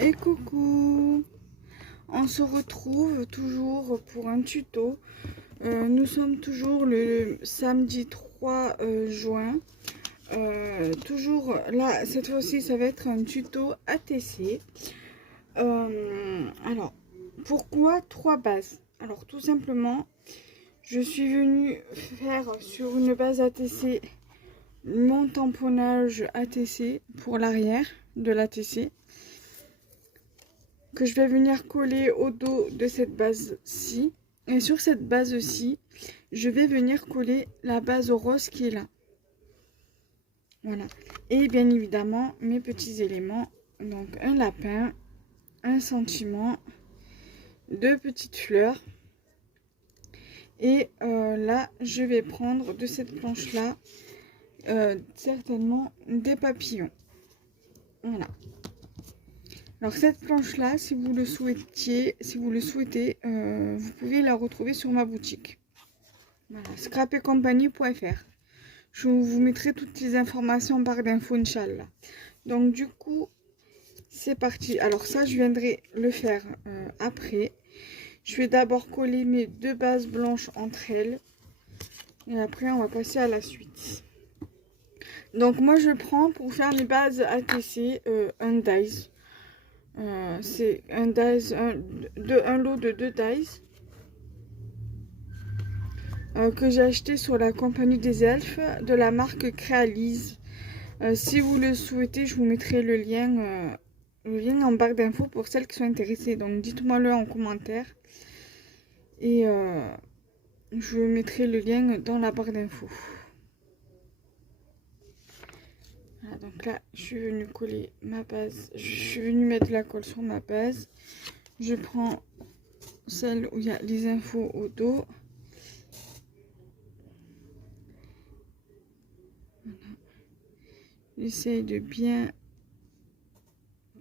Et coucou, on se retrouve toujours pour un tuto. Nous sommes toujours le samedi 3 juin. Toujours là, cette fois-ci, ça va être un tuto ATC. Alors, pourquoi 3 bases? Alors, tout simplement, je suis venue faire sur une base ATC mon tamponnage ATC pour l'arrière de l'ATC, que je vais venir coller au dos de cette base-ci. Et sur cette base-ci, je vais venir coller la base rose qui est là. Voilà. Et bien évidemment, mes petits éléments. Donc un lapin, un sentiment, 2 petites fleurs. Et là, je vais prendre de cette planche-là, certainement des papillons. Voilà. Alors cette planche-là, si vous le souhaitez, vous pouvez la retrouver sur ma boutique. Voilà, scrapetcompagnie.fr. Je vous mettrai toutes les informations en barre d'infos, Inch'Allah. Donc du coup, c'est parti. Alors ça, je viendrai le faire après. Je vais d'abord coller mes 2 bases blanches entre elles. Et après, on va passer à la suite. Donc moi, je prends pour faire mes bases ATC un dies. C'est un dies, un lot de 2 dies que j'ai acheté sur la compagnie des elfes de la marque Crealise. Si vous le souhaitez, je vous mettrai le lien en barre d'infos pour celles qui sont intéressées. Donc dites-moi le en commentaire et je vous mettrai le lien dans la barre d'infos. Voilà, donc là, je suis venue coller ma base. Je suis venue mettre la colle sur ma base. Je prends celle où il y a les infos au dos. Voilà. J'essaye de bien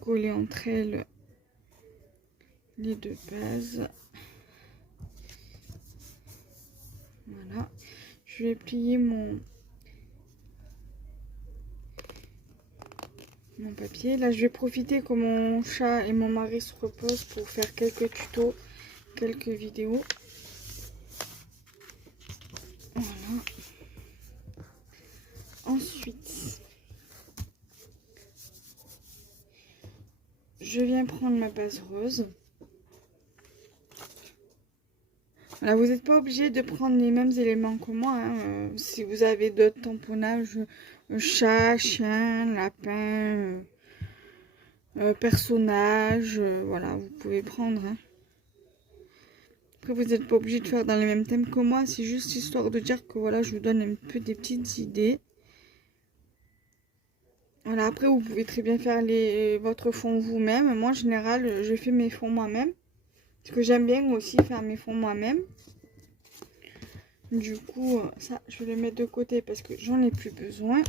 coller entre elles les 2 bases. Voilà. Je vais plier mon papier. Là, je vais profiter que mon chat et mon mari se reposent pour faire quelques tutos, quelques vidéos. Voilà. Ensuite, je viens prendre ma base rose. Voilà, vous n'êtes pas obligé de prendre les mêmes éléments que moi. Hein. Si vous avez d'autres tamponnages, chat, chien, lapin, personnage, voilà, vous pouvez prendre. Hein. Après, vous n'êtes pas obligé de faire dans les mêmes thèmes que moi. C'est juste histoire de dire que voilà, je vous donne un peu des petites idées. Voilà, après, vous pouvez très bien faire votre fond vous-même. Moi, en général, je fais mes fonds moi-même. Parce que j'aime bien aussi faire mes fonds moi-même. Du coup, ça, je vais le mettre de côté parce que j'en ai plus besoin.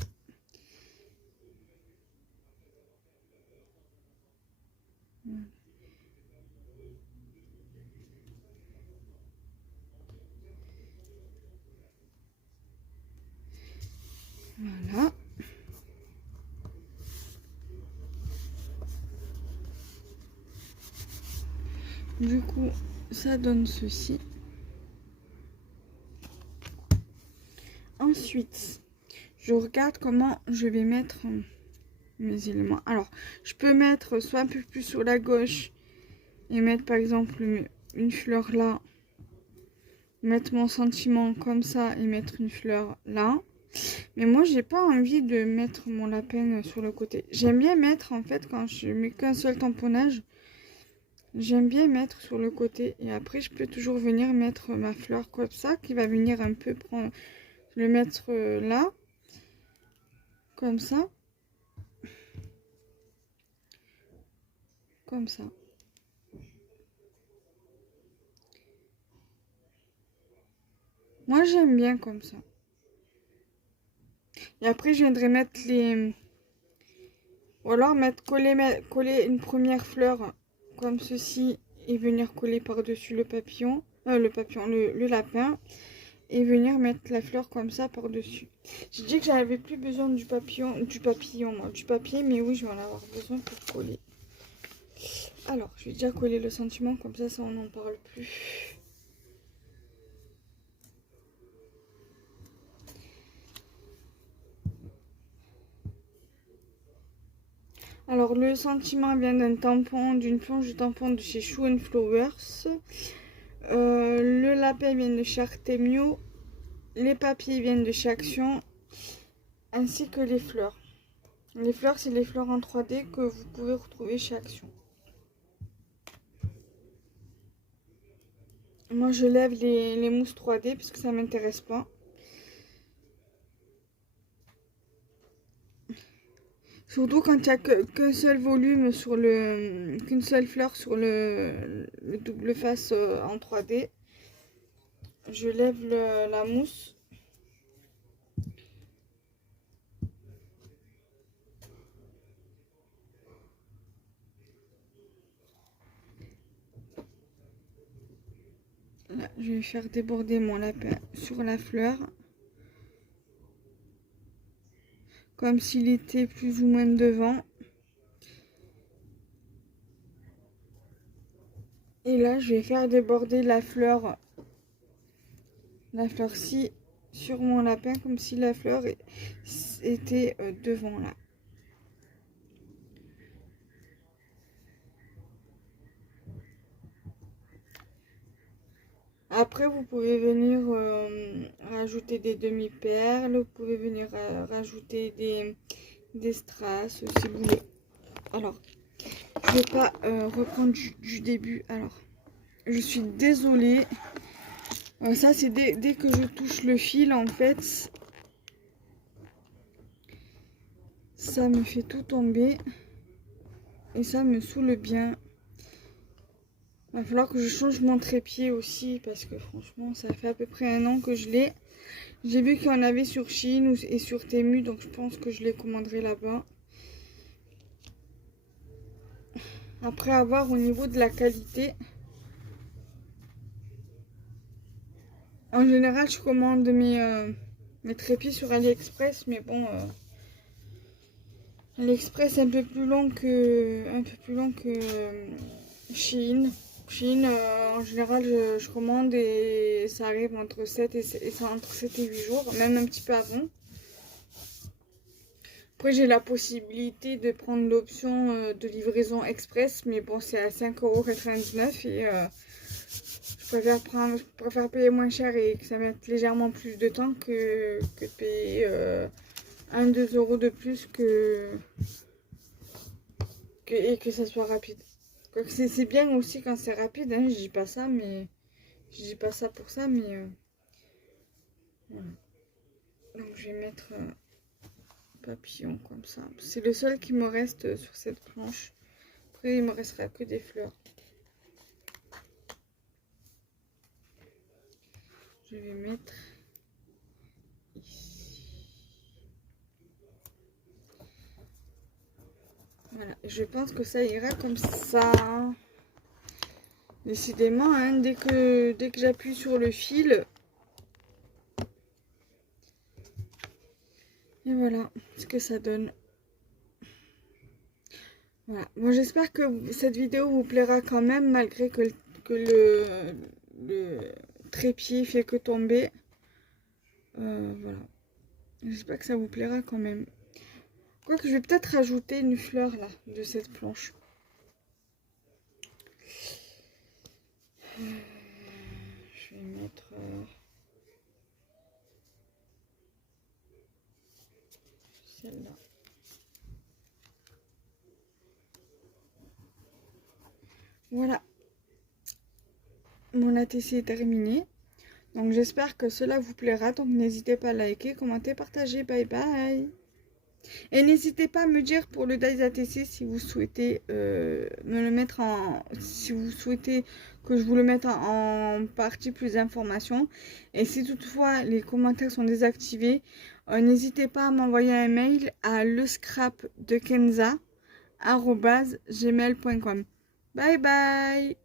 Voilà. Du coup, ça donne ceci. Ensuite, je regarde comment je vais mettre mes éléments. Alors, je peux mettre soit un peu plus sur la gauche et mettre par exemple une fleur là. Mettre mon sentiment comme ça et mettre une fleur là. Mais moi, j'ai pas envie de mettre mon lapin sur le côté. J'aime bien mettre, en fait, quand je mets qu'un seul tamponnage, j'aime bien mettre sur le côté. Et après, je peux toujours venir mettre ma fleur comme ça, qui va venir un peu prendre, le mettre là, comme ça. Comme ça. Moi, j'aime bien comme ça. Et après, je viendrai mettre les... Ou alors coller une première fleur comme ceci et venir coller par-dessus le papillon, le lapin, et venir mettre la fleur comme ça par-dessus. J'ai dit que j'avais plus besoin du papier, mais oui, je vais en avoir besoin pour coller. Alors, je vais déjà coller le sentiment, comme ça on n'en parle plus. Alors, le sentiment vient d'un tampon, d'une planche de tampon de chez Shoe & Flowers. Le lapin vient de chez Artemio. Les papiers viennent de chez Action. Ainsi que les fleurs. Les fleurs, c'est les fleurs en 3D que vous pouvez retrouver chez Action. Moi, je lève les mousses 3D parce que ça m'intéresse pas. Surtout quand il n'y a qu'un seul volume sur qu'une seule fleur sur le double face en 3D. Je lève la mousse. Là, je vais faire déborder mon lapin sur la fleur. Comme s'il était plus ou moins devant. Et là, je vais faire déborder la fleur-ci sur mon lapin, comme si la fleur était devant là. Après, vous pouvez venir rajouter des demi-perles, vous pouvez venir rajouter des strass si vous voulez. Alors, je vais pas reprendre du début. Alors, je suis désolée. Ça, c'est dès que je touche le fil, en fait, ça me fait tout tomber. Et ça me saoule bien. Il va falloir que je change mon trépied aussi, parce que franchement, ça fait à peu près 1 an que je l'ai. J'ai vu qu'il y en avait sur Shein et sur Temu, donc je pense que je les commanderai là-bas. Après, à voir au niveau de la qualité. En général, je commande mes trépieds sur AliExpress, mais bon, AliExpress est un peu plus long que Shein. Shein, en général, je commande et ça arrive entre 7 et 8 jours, même un petit peu avant. Après, j'ai la possibilité de prendre l'option de livraison express, mais bon, c'est à 5,99 € et je préfère payer moins cher et que ça mette légèrement plus de temps que de payer 1-2 € de plus et que ça soit rapide. C'est bien aussi quand c'est rapide, hein, je dis pas ça, mais je dis pas ça pour ça, mais voilà. Donc je vais mettre papillon comme ça. C'est le seul qui me reste sur cette planche. Après il me restera que des fleurs. Je vais mettre ici. Voilà, je pense que ça ira comme ça. Décidément, hein, dès que j'appuie sur le fil. Et voilà ce que ça donne. Voilà. Bon, j'espère que cette vidéo vous plaira quand même, malgré que le trépied fait que tomber. Voilà. J'espère que ça vous plaira quand même. Quoique je vais peut-être rajouter une fleur là, de cette planche. Je vais mettre... celle-là. Voilà. Mon ATC est terminé. Donc j'espère que cela vous plaira. Donc n'hésitez pas à liker, commenter, partager. Bye bye. Et n'hésitez pas à me dire pour le Dies ATC si vous souhaitez me le mettre en... Si vous souhaitez que je vous le mette en partie plus d'informations. Et si toutefois les commentaires sont désactivés, n'hésitez pas à m'envoyer un mail à lescrapdekenza@gmail.com. Bye bye.